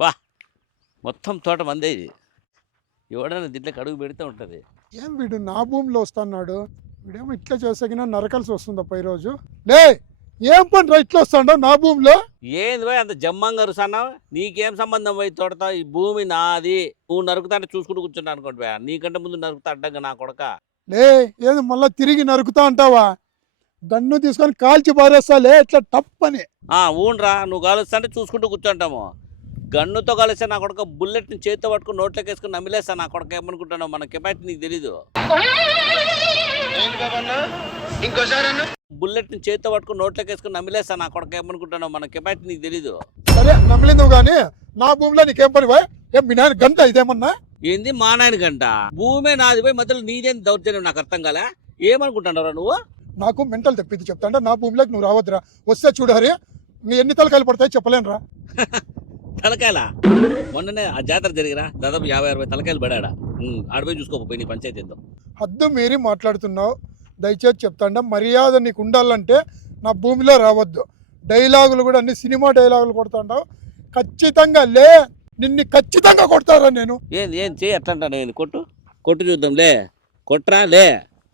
బా మొత్తం తోట మందే ఇది. ఎవడన్నా దీంట్లోకి అడుగు పెడితే ఉంటుంది. ఏం వీడు నా భూమిలో వస్తున్నాడు, వీడేమో ఇట్లా చేసాగినా నరకాల్సి వస్తుందప్ప ఈరోజు. లే ఏం పని రా ఇట్లా వస్తాడో నా భూమిలో? ఏంది పోయి అంత జమ్మంగా అరుసన్నావు? నీకేం సంబంధం పోయి తోటతో? ఈ భూమి నాది, నువ్వు నరుకుతా అంటే చూసుకుంటూ కూర్చుంటా అనుకోండి పోయా. నీకంటే ముందు నరుకుతా అడ్డంగా నా కొడక. లే ఏది మళ్ళీ తిరిగి నరుకుతా అంటావా? గన్ను తీసుకొని కాల్చి పారేస్తాలే ఇట్లా టప్ అని. ఊన్రా, నువ్వు కాలుస్తా అంటే చూసుకుంటూ కూర్చుంటాము. గన్నుతో కలిస్తే నా కొడక బుల్లెట్ని చేతితో పట్టుకుని నోట్లోకి వేసుకుని నమిలేస్తా. నా కొడక ఏమనుకుంటున్నావు? మన కెపాసిటీ నీకు తెలీదు. బుల్లెట్ని చేతితో పట్టుకుని నోట్లోకి వేసుకుని నమిలేస్తా. నా కొడక ఏమనుకుంటున్నావు? మన కెపాసిటీ నీకు తెలీదు. సరే నమిలింది కానీ నా భూమిలో నీకేం పని పోయి? ఏం మీ నాయన గంట ఇదేమన్నా? ఏంది మా నాయన గంట? భూమే నాది పోయి మధ్యలో నీదేం దౌర్జన్యం? నాకు అర్థం కాలే. ఏమనుకుంటున్నారా నువ్వు? నాకు మెంటల్ తెప్పింది చెప్తాంటే నా భూమిలోకి నువ్వు రావద్దురా. వస్తే చూడరి నీ ఎన్ని తలకాయలు పడతాయి చెప్పలేనురా. తలకాయలా? మొన్ననే ఆ జాతర జరిగిరా, దాదాపు 50-60 తలకాయలు పడాడా. ఆడిపోయి చూసుకోకపోయి నీ పంచాయతీ ఏందో. హద్దు మీరి మాట్లాడుతున్నావు. దయచేసి చెప్తాండ మర్యాద నీకు ఉండాలంటే నా భూమిలో రావద్దు. డైలాగులు కూడా అన్ని సినిమా డైలాగులు కొడతాండావు. ఖచ్చితంగా లే, నిన్ను ఖచ్చితంగా కొడతారా నేను. ఏం చేయి అట్లా అంటాను నేను. కొట్టు చూద్దాం. లే కొట్టరా, లే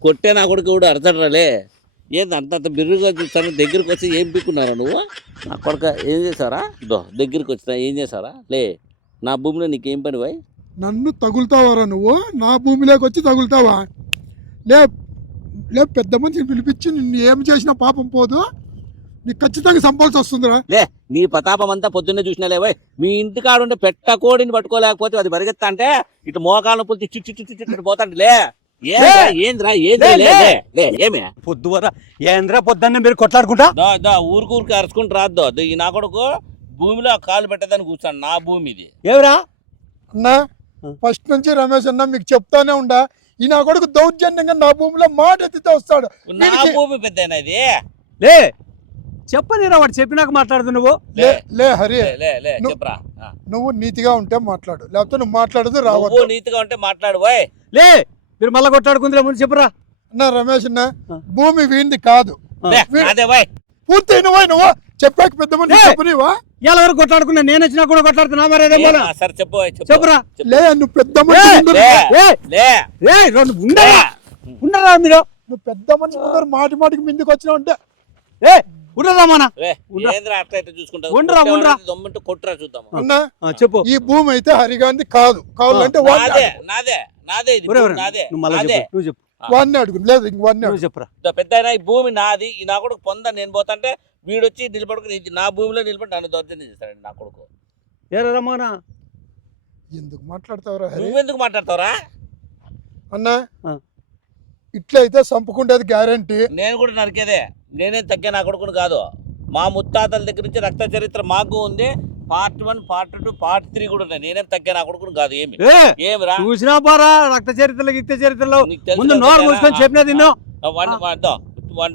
కొట్టే నా కొడుకు కూడా అడతాడరా. లే ఏంది అంత బిర్రుగా చూస్తాను? దగ్గరికి వచ్చి ఏం పీక్కున్నారా నువ్వు? నా కొడుక ఏం చేశారా? దగ్గరికి వచ్చినా ఏం చేశారా? లే నా భూమిలో నీకేం పని పోయి? నన్ను తగులుతావారా నువ్వు? నా భూమిలోకి వచ్చి తగులుతావా? లే లే పెద్ద మనిషిని పిలిపించి నిన్ను ఏం చేసినా పాపం పోదు. నీకు ఖచ్చితంగా సంపాల్సి వస్తుందిరా. లే నీ ప్రతాపం అంతా పొద్దున్నే చూసినా లేవై. మీ ఇంటికాడుంటే పెట్టకోడిని పట్టుకోలేకపోతే అది పరిగెత్తా అంటే ఇటు మోకాలను పులిచి చిచ్చు పోతాండి. లే ఏంద్రా ఏమే పొద్దువరా ఏంద్రా పొద్దున్న మీరు కొట్లాడుకుంటా ఊరికి అరుచుకుంటూ రాద్దు. ఈ నా కొడుకు భూమిలో కాలు పెట్టదని కూర్చోండి. నా భూమి ఇది. ఏమిరా అన్నా ఫస్ట్ నుంచి రమేష్ అన్న మీకు చెప్తానే ఉండా, ఈ నా కొడుకు దౌర్జన్యంగా నా భూమిలో మాట ఎత్తితే వస్తాడు. నా భూమి పెద్ద ఇది. లే చెప్పనిరా, వాడు చెప్పినాక మాట్లాడదు నువ్వు. లే హరి చెప్పరా. నువ్వు నీతిగా ఉంటే మాట్లాడు, లేకపోతే నువ్వు మాట్లాడదు రావద్దు. నీతిగా ఉంటే మాట్లాడు పోయ్. లే మీరు మళ్ళా కొట్లాడుకుందిరా ముందు చెప్పురా. అన్న రమేష్ అన్న భూమి వీంది కాదు, పూర్తి నువ్వు చెప్పాక పెద్ద మంది చెప్పనివా? ఎలా వరకు కొట్లాడుకున్నా నేను వచ్చినా కూడా కొట్లాడుతున్నా మరి సరే చెప్పురా. లే నువ్వు పెద్ద మనిషి ఉండరా మీరు? నువ్వు పెద్ద మనిషి ముందర మాటికి మిందుకు వచ్చినావు అంటే కొట్టురా చూద్దాం. అన్న చెప్పు, ఈ భూమి అయితే హరిగాంధీ కాదు, కావాలంటే వాడిని అడుగు. లేదు ఇంక వాడిని చెప్పురా. పెద్ద ఈ భూమి నాది, ఈ నా కొడుకు పొంద నేను పోతాంటే వీడొచ్చి నిలబడుకుని నా భూమిలో నిలబడి నన్ను దౌర్జన్యం చేస్తాడు నా కొడుకు. రమ్మనా ఎందుకు మాట్లాడతావురా? నువ్వెందుకు మాట్లాడతావురా? అన్న ఇట్లయితే చంపుకుంటేది గ్యారంటీ. నేను కూడా నరికేదే. నేనేం తగ్గే నా కొడుకుని కాదు. మా ముత్తాతల దగ్గర నుంచి రక్త చరిత్ర మాకు ఉంది. పార్ట్ 1, పార్ట్ 2, పార్ట్ 3 కూడా ఉన్నాయి. నేనేం తగ్గే నా కొడుకుని కాదు. ఏమిరా చూసినా పారా రక్త చరిత్రలో చరిత్రలో ముందు నోరు మూసుకొని చెప్పినా తిన్నా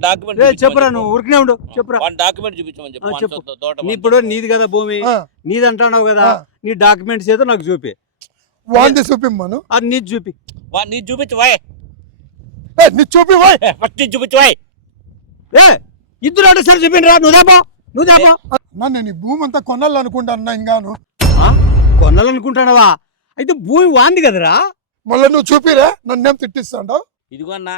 డాక్యుమెంట్ చెప్పరా. నువ్వు ఊరికనే ఉండు చెప్పరా. డాక్యుమెంట్ చూపించమని చెప్పు. ఇప్పుడు నీది కదా భూమి, నీది అంటున్నావు కదా, నీ డాక్యుమెంట్స్ ఏదో నాకు చూపి. వాంది చూపిమ్మను. అది నీది చూపి. నీది చూపించవాయ్. చూపివాయ్ ఫస్ట్ చూపించవాయ్. ఇద్దరు ఒకసారి చూపిండి రా. నువ్వు దేపా నేను ఈ భూమి అంతా కొనాలనుకుంటా అన్నా. ఇంకాను కొనాలనుకుంటానవా? అయితే భూమి వాంది కదరా. మళ్ళీ నువ్వు చూపిరా, నన్నేం తిట్టిస్తాండావు? ఇదిగో అన్నా,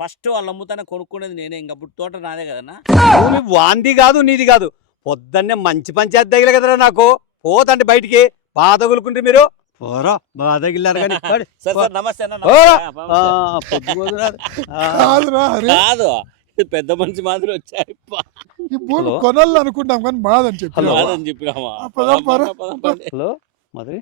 ఫస్ట్ వాళ్ళు అమ్ముతానే కొనుక్కునేది నేనే. ఇంకప్పుడు తోట నాదే కదన్నా. భూమి వాంది కాదు నీది కాదు. పొద్దున్నే మంచి పంచాయతీ తగిలే కదరా నాకు. పోతండి బయటికి బాధ తగులుకుంటే మీరు బాధ తగిలారు కానీ. నమస్తే. కాదు పెద్ద మనిషి మాదిరి వచ్చాయి. ఈ భూమి కొనాలనుకుంటాం కానీ మాదని చెప్పి చెప్పినామా? హలో మధురి